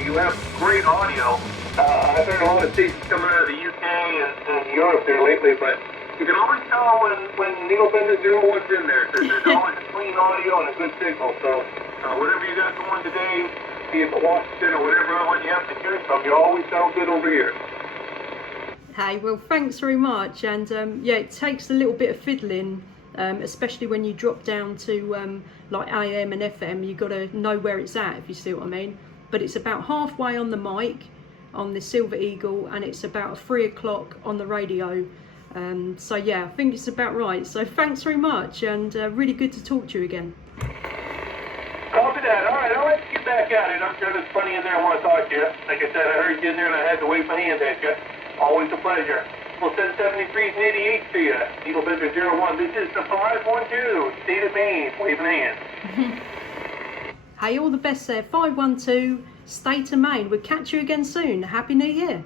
you have great audio. I've heard a lot of stations coming out of the UK and Europe there lately, but you can always tell when Needle Bender 01's in there, because there's always a clean audio and a good signal. So whatever you got going today, be it Washington or whatever one you have to hear from, you always sound good over here. Hey, well, thanks very much. And yeah, it takes a little bit of fiddling, especially when you drop down to like AM and FM. You've got to know where it's at, if you see what I mean. But it's about halfway on the mic on the Silver Eagle, and it's about 3 o'clock on the radio. So yeah, I think it's about right. So thanks very much, and really good to talk to you again. Copy that. All right, I'll let you get back at it. I'm sure there's plenty in there I want to talk to you. Like I said, I heard you in there and I had to wave my hand at you. Always a pleasure. We'll send 73s and 88s to you. Needle Bender 01. This is the 512, State of Maine, waving hands. Hey, all the best there. 512, State of Maine. We'll catch you again soon. Happy New Year.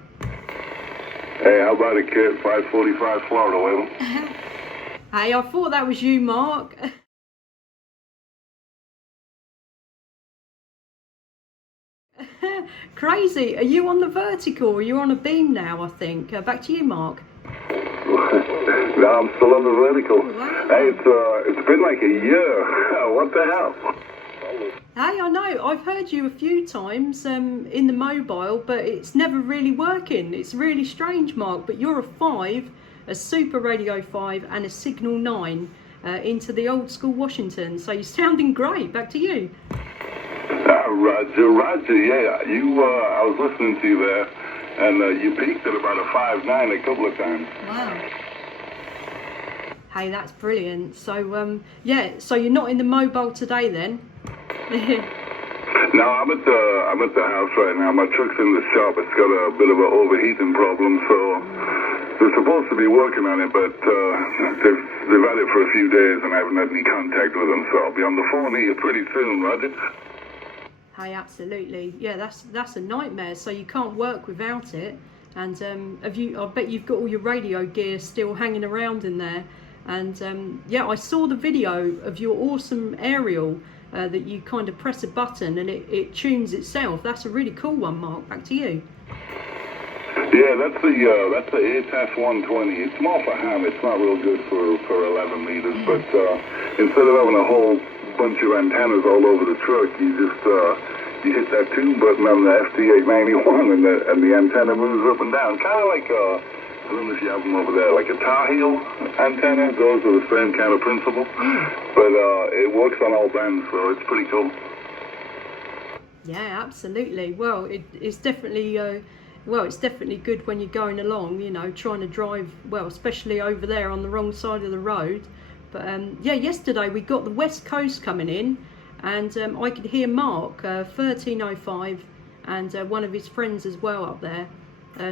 Hey, how about it, kid? 545 Florida, wave 'em. Hey, I thought that was you, Mark. Crazy. Are you on the vertical? Are you on a beam now, I think? Back to you, Mark. No, I'm still on the vertical. Wow. Hey, it's been like a year. What the hell? Hey, I know. I've heard you a few times in the mobile, but it's never really working. It's really strange, Mark. But you're a 5, a Super Radio 5, and a Signal 9 into the old school Washington. So you're sounding great. Back to you. Roger, yeah. I was listening to you there, and you peaked at about a 5.9 a couple of times. Wow. Hey, that's brilliant. So, yeah, so you're not in the mobile today then? No, I'm at the house right now. My truck's in the shop. It's got a bit of an overheating problem, so they're supposed to be working on it, but they've had it for a few days, and I haven't had any contact with them, so I'll be on the phone here pretty soon, Roger. Hey, absolutely. Yeah, that's a nightmare. So you can't work without it. And I bet you've got all your radio gear still hanging around in there. And yeah, I saw the video of your awesome aerial that you kind of press a button and it tunes itself. That's a really cool one, Mark. Back to you. Yeah, that's the ATAS 120. It's more for ham. It's not real good for 11 meters. But instead of having a whole bunch of antennas all over the truck, you just you hit that tune button on the FT891 and the antenna moves up and down. Kind of like I don't know if you have them over there, like a Tar Heel antenna. Those are the same kind of principle, but it works on all bands, so it's pretty cool. Yeah, absolutely. Well, it's definitely it's definitely good when you're going along, you know, trying to drive, well, especially over there on the wrong side of the road. But yeah, yesterday we got the West Coast coming in, and I could hear Mark 1305 and one of his friends as well up there.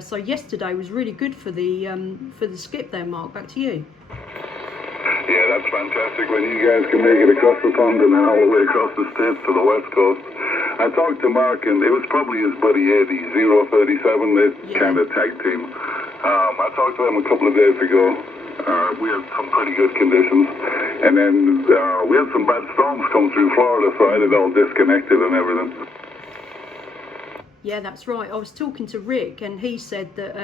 So yesterday was really good for the skip there, Mark. Back to you. Yeah, that's fantastic when you guys can make it across the pond and then all the way across the states to the West Coast. I talked to Mark, and it was probably his buddy Eddie, 037, they kind of tag team. I talked to him a couple of days ago. We had some pretty good conditions, and then we had some bad storms come through Florida, so I had it all disconnected and everything. Yeah, that's right. I was talking to Rick, and he said that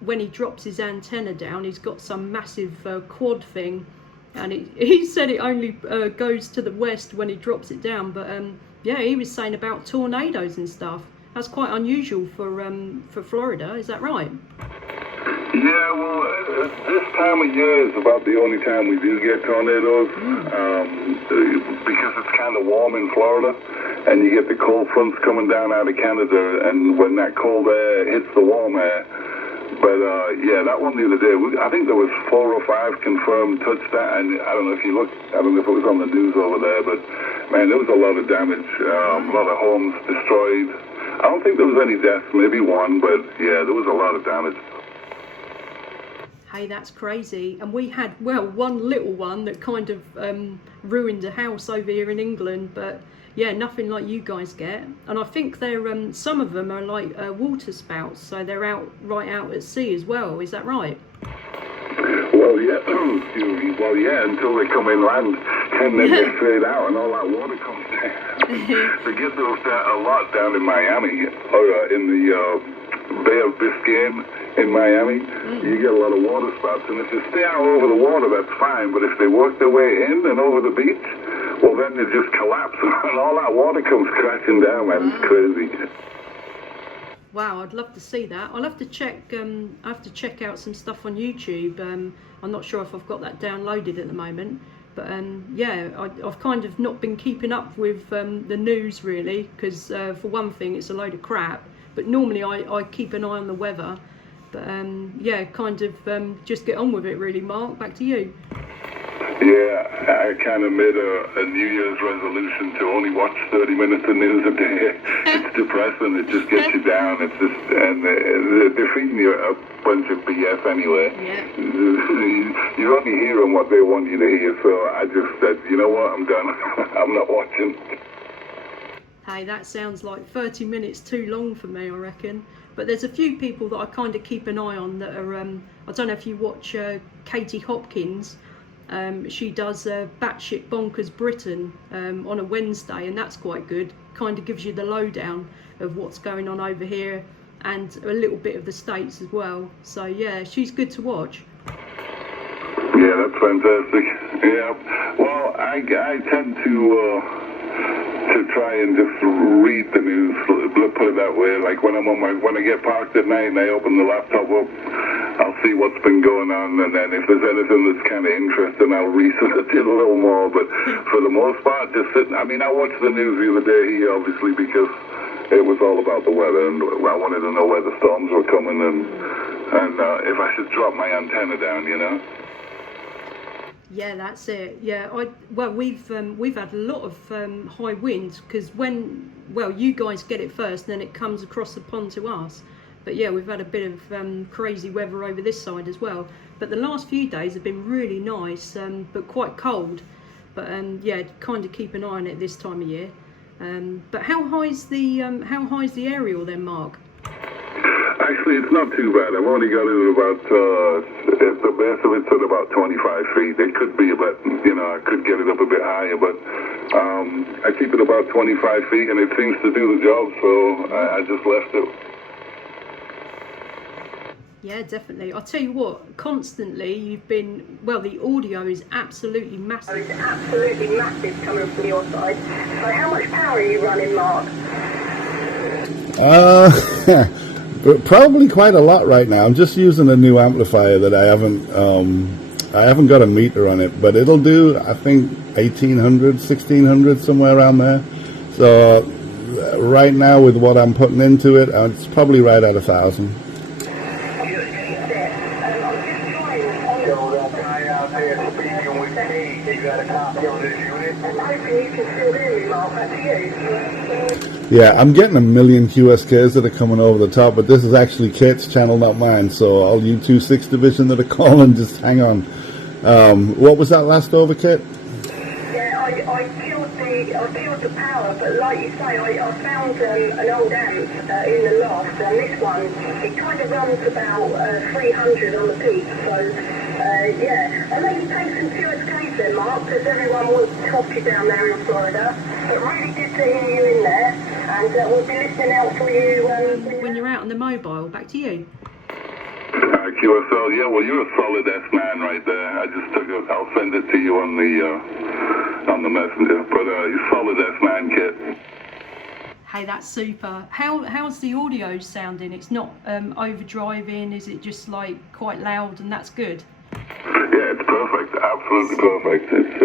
when he drops his antenna down, he's got some massive quad thing, and he said it only goes to the west when he drops it down. But yeah, he was saying about tornadoes and stuff. That's quite unusual for Florida. Is that right? Yeah, well, this time of year is about the only time we do get tornadoes, because it's kind of warm in Florida, and you get the cold fronts coming down out of Canada, and when that cold air hits the warm air. But yeah, that one the other day, I think there was 4 or 5 confirmed touched that, and I don't know if you looked, I don't know if it was on the news over there, but man, there was a lot of damage, a lot of homes destroyed. I don't think there was any deaths, maybe one, but yeah, there was a lot of damage. Hey, that's crazy. And we had, well, one little one that kind of ruined a house over here in England, but yeah, nothing like you guys get. And I think they're some of them are like water spouts, so they're right out at sea as well. Is that right? Well, Well, yeah, excuse me. Well, yeah, until they come inland, and then they fade out, and all that water comes down. They get those a lot down in Miami, or in the Bay of Biscayne in Miami. You get a lot of water spots, and if they stay out over the water, that's fine. But if they work their way in and over the beach, well, then they just collapse, and all that water comes crashing down, man. It's crazy. Wow, I'd love to see that. I'll have to check. I have to check out some stuff on YouTube. I'm not sure if I've got that downloaded at the moment, but yeah, I've kind of not been keeping up with the news really, because for one thing, it's a load of crap. But normally I keep an eye on the weather. But yeah, kind of just get on with it really. Mark, back to you. Yeah, I kind of made a New Year's resolution to only watch 30 minutes of news a day. It's depressing. It just gets you down. It's just, and they're feeding you a bunch of BS anyway. Yeah. You're only hearing what they want you to hear. So I just said, you know what, I'm done. I'm not watching. Hey, that sounds like 30 minutes too long for me, I reckon. But there's a few people that I kind of keep an eye on that are, I don't know if you watch Katie Hopkins. She does Batshit Bonkers Britain on a Wednesday, and that's quite good. Kind of gives you the lowdown of what's going on over here and a little bit of the States as well. So yeah, she's good to watch. Yeah, that's fantastic. Yeah, well, I tend to try and just read the news, put it that way. Like when I get parked at night and I open the laptop up, I'll see what's been going on, and then if there's anything that's kind of interesting, I'll research it a little more. But for the most part, just sitting. I mean, I watched the news the other day here, obviously, because it was all about the weather, and I wanted to know where the storms were coming, and if I should drop my antenna down, you know. Yeah, that's it. Yeah, well, we've had a lot of high winds because you guys get it first, and then it comes across the pond to us. But yeah, we've had a bit of crazy weather over this side as well. But the last few days have been really nice, but quite cold. But yeah, kind of keep an eye on it this time of year. But how high's the aerial then, Mark? Actually, it's not too bad. I've only got it at about, the base of it's at about 25 feet. It could be a bit, I could get it up a bit higher, but I keep it about 25 feet, and it seems to do the job, so I just left it. Yeah, definitely. I'll tell you what, constantly you've been, the audio is absolutely massive. It's absolutely massive coming from your side. So how much power are you running, Mark? Probably quite a lot right now. I'm just using a new amplifier that I haven't got a meter on it, but it'll do, I think, 1800, 1600, somewhere around there. So right now with what I'm putting into it, it's probably right at 1,000. Yeah, I'm getting a million QSKs that are coming over the top, but this is actually Kate's channel, not mine. So all you 2-6 division that are calling, just hang on. What was that last over, Kate? Yeah, I killed the power, but like you say, I found an old amp in the loft, and this one, it kind of runs about 300 on the peak. So yeah, I'll let you take some QSKs then, Mark, because everyone wants to talk to you down there in Florida. But really good to hear you in there, and we'll be listening out for you. When you're out on the mobile, back to you. QSL, yeah, well, you're a solid S9 right there. I just took it. I'll send it to you on the messenger. But you're solid S9, kid. Hey, that's super. How's the audio sounding? It's not overdriving. Is it just like quite loud, and that's good? Yeah, it's perfect. Absolutely perfect. It's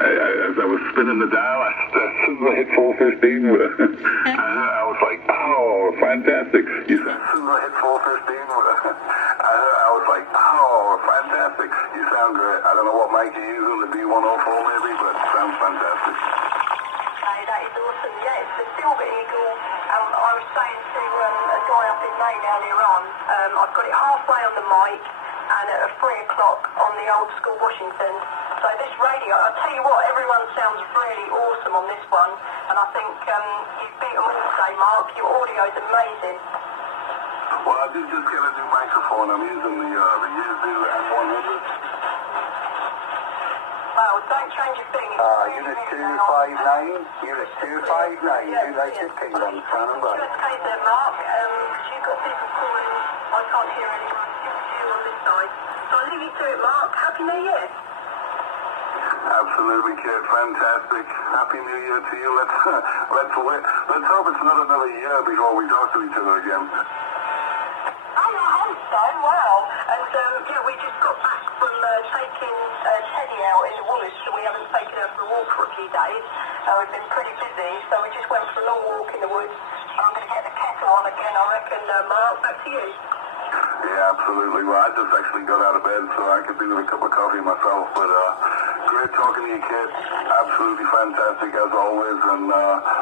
as I was spinning the dial, I hit 415. I was like, oh, fantastic. You sound, as soon as I hit 415, I was like, oh, fantastic. You sound great. I don't know what mic you're using, the B104 maybe, but it sounds fantastic. Hey, that is awesome. Yeah, it's the Silver Eagle. I was saying to a guy up in Maine earlier on, I've got it halfway on the mic and at 3 o'clock on the old school Washington. So this radio, I'll tell you what, everyone sounds really awesome on this one, and I think you've beat them all today, Mark. Your audio's amazing. Well, I did just get a new microphone. I'm using the Yuzu M100. Well, don't change a thing. Unit 259, Unit 259, United Kingdom, stand by. Just say there, Mark, because you've got people calling. I can't hear anyone. It's you on this side. So I'll leave you to it, Mark. Happy New Year. Absolutely, kid. Fantastic. Happy New Year to you. Let's hope it's not another year before we talk to each other again. I hope so. Wow. And yeah, we just got back from taking Teddy out in the woods, so we haven't taken her for a walk for a few days. We've been pretty busy, so we just went for a long walk in the woods. I'm going to get the kettle on again, I reckon. Mark, back to you. Yeah, absolutely. Well, I just actually got out of bed so I could do with a cup of coffee myself. But great talking to you, kid. Absolutely fantastic as always. And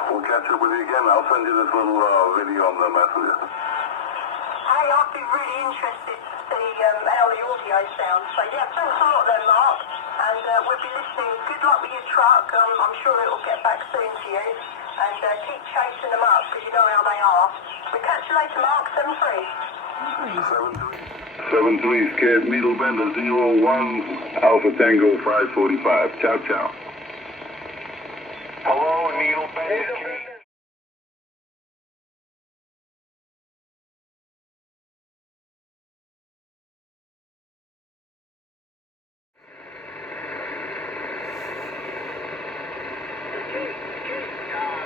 we'll catch up with you again. I'll send you this little video on the messenger. Hey, I'd be really interested to see how the audio sounds. So yeah, thanks a lot then, Mark. And we'll be listening. Good luck with your truck. I'm sure it'll get back soon to you. And keep chasing them up because you know how they are. We'll catch you later, Mark. 7-3. 7-3, Skid, Needle Bender 01, Alpha Tango 545. Ciao, ciao. Hello, Needle Bender.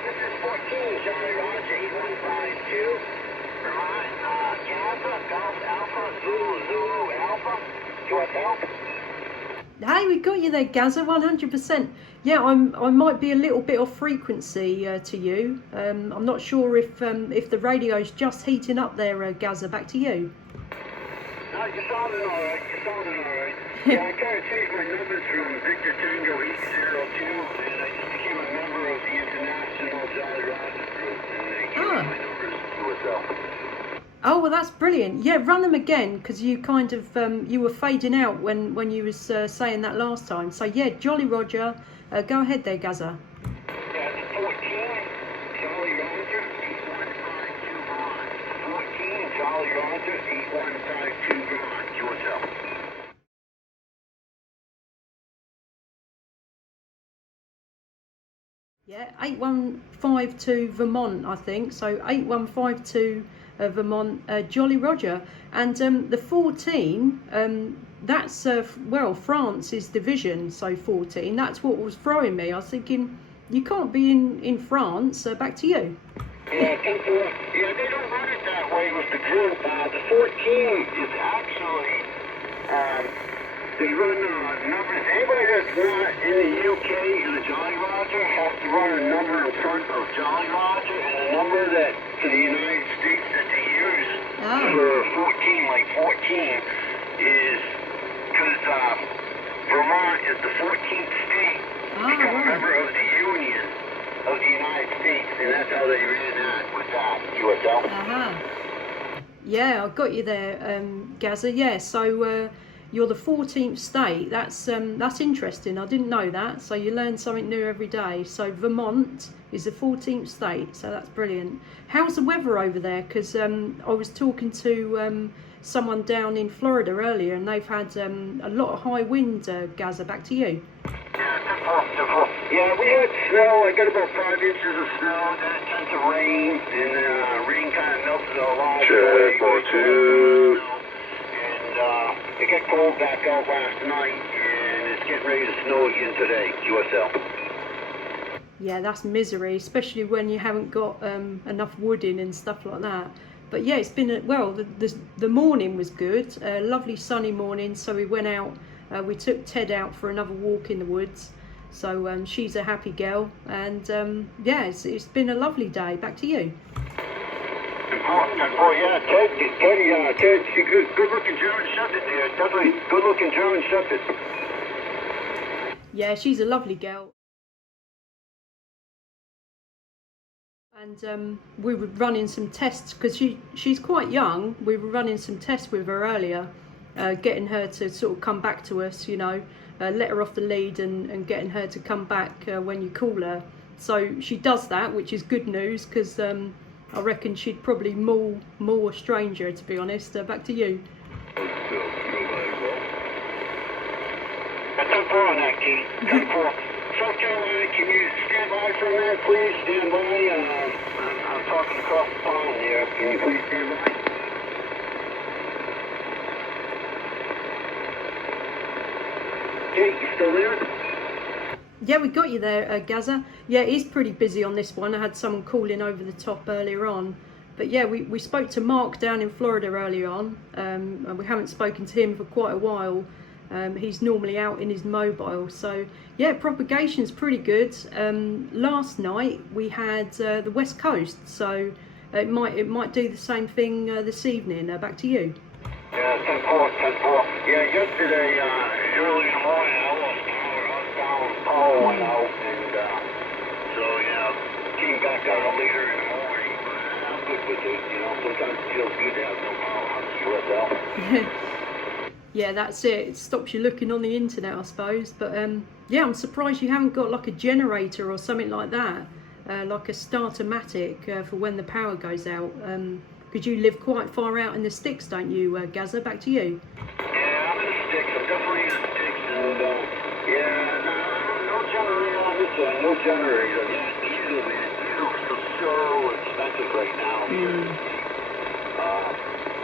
This is 14, Charlie Roger, 8152. Vermont, Gazza, Golf Alpha, Zulu Alpha. Do I help? Hey, we got you there, Gazza, 100%. Yeah, I might be a little bit off frequency to you. I'm not sure if the radio's just heating up there, Gazza. Back to you. No, you're sounding alright, Yeah, I kind of changed my numbers from Victor Tango 802, and I just became a member of the International Jolly Roger group, and they changed my numbers to itself. Oh, well, that's brilliant. Yeah, run them again, because you kind of you were fading out when you was saying that last time. So yeah, Jolly Roger, go ahead there, Gazza. Yeah, it's 14, Jolly Roger, 8152 Vermont. 14, Jolly Roger, 8152 Vermont. To itself. Yeah, 8152 Vermont, I think. So 8152 Vermont, Jolly Roger. And the 14, that's, well, France's division, so 14. That's what was throwing me. I was thinking, you can't be in France. Back to you. Yeah, people, yeah, they don't run it that way with the group. The 14 is actually, they run numbers. Anybody that's not in the UK in the Jolly Roger has to run a number in front of Jolly Roger and a number that to the United States that they use for 14, like 14 is because Vermont is the 14th state to become a member of the Union of the United States, and that's how they ran that with that USL. Yeah, I got you there, Gazza. Yeah, so you're the 14th state. That's interesting. I didn't know that. So you learn something new every day. So Vermont is the 14th state. So that's brilliant. How's the weather over there? Because I was talking to someone down in Florida earlier, and they've had a lot of high wind. Gazza, back to you. Yeah, we had snow. I got about 5 inches of snow. Then it turned to rain, and rain kind of melted a lot. Check for two. It got cold back out last night, and it's getting ready to snow again today. QSL. Yeah, that's misery, especially when you haven't got enough wood in and stuff like that. But yeah, it's been the morning was good, a lovely sunny morning. So we went out. We took Ted out for another walk in the woods. So she's a happy girl, and yeah, it's been a lovely day. Back to you. Oh yeah, Ted, she's good looking German Shepherd there. Definitely good looking German Shepherd. Yeah, she's a lovely girl. And we were running some tests because she's quite young. We were running some tests with her earlier, getting her to sort of come back to us, you know, let her off the lead and getting her to come back when you call her. So she does that, which is good news because I reckon she'd probably maul a stranger, to be honest. Back to you. That's 10-4 on that, Keith. 10-4. South Carolina, can you stand by for a minute, please? Stand by. I'm talking across the pond here. Can you please stand by? Kate, you still there? Yeah, we got you there, Gazza. Yeah, it is pretty busy on this one. I had someone calling over the top earlier on. But yeah, we spoke to Mark down in Florida earlier on, and we haven't spoken to him for quite a while. He's normally out in his mobile. So yeah, propagation's pretty good. Last night we had the West Coast, so it might do the same thing this evening. Back to you. Yeah, 10-4, 10-4. Yeah, yesterday, early in the morning, I lost power. I was down, power went out, and so, yeah, came back out later in the morning, but I'm good with it, you know. Sometimes it feels good to have no power on the USL. Yeah, that's it. It stops you looking on the internet, I suppose. But yeah, I'm surprised you haven't got like a generator or something like that, like a starter-matic for when the power goes out. Because you live quite far out in the sticks, don't you, Gazza? Back to you. Yeah, I'm in the sticks. I'm definitely in the sticks, and yeah, no generator on this one. No generator. Yeah, diesel, man. Diesel's so expensive right now.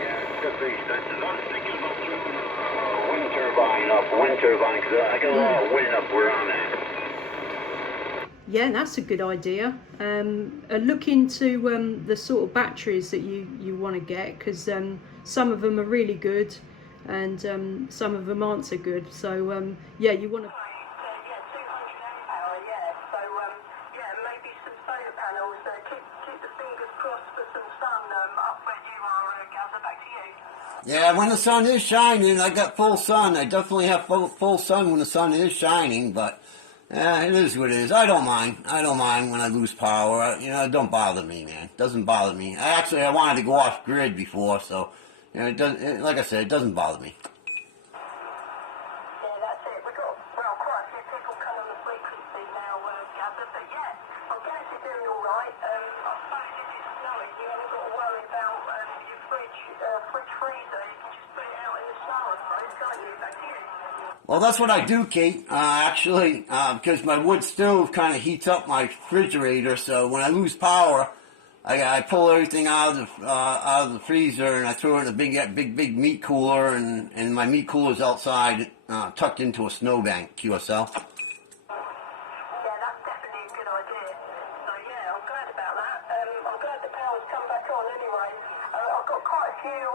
Yeah, it's definitely expensive. I was thinking about throwing a wind turbine because I got a lot of wind up where I'm at. Yeah, that's a good idea. Look into the sort of batteries that you want to get, because some of them are really good and some of them aren't so good. So yeah, you want to. Yeah, 200 amp hour, yeah. So, yeah, maybe some solar panels. Keep the fingers crossed for some sun up where you are, Gazza. Back to you. Yeah, when the sun is shining, I got full sun. I definitely have full sun when the sun is shining, but it is what it is. I don't mind. I don't mind when I lose power. You know, it don't bother me, man. It doesn't bother me. I wanted to go off grid before, so you know, it doesn't. Like I said, it doesn't bother me. Yeah, that's it. We've got, well, quite a few people come on the frequency now, Gazza. But yeah, I'm glad you're doing all right. I suppose if it's snowing, you haven't got to worry about your fridge freezer. You can just put it out in the snow, I suppose, can't you? Back to you. Well, that's what I do, Kate. Actually, because my wood stove kind of heats up my refrigerator, so when I lose power, I pull everything out of the freezer and I throw it in a big meat cooler, and my meat cooler's outside, tucked into a snowbank, QSL. Yeah, that's definitely a good idea. So yeah, I'm glad about that. I'm glad the power's come back on anyway. I've got quite a few,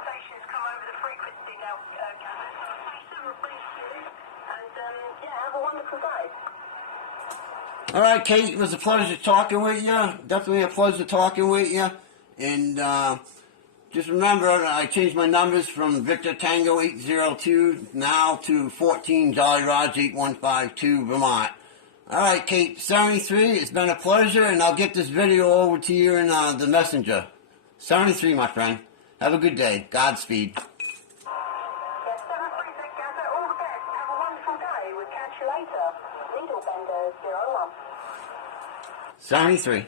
stations come over the frequency now, Gazza. So I'll say several things to you. And yeah, have a wonderful day. All right, Kate, it was a pleasure talking with you. Definitely a pleasure talking with you. And just remember, I changed my numbers from Victor Tango 802 now to 14 Jolly Raj 8152 Vermont. All right, Kate, 73, it's been a pleasure, and I'll get this video over to you in the messenger. 73, my friend. Have a good day. Godspeed. Yeah, 73 Gazza, all the best. Have a wonderful day. We'll catch you later. Needle bender 01. 73.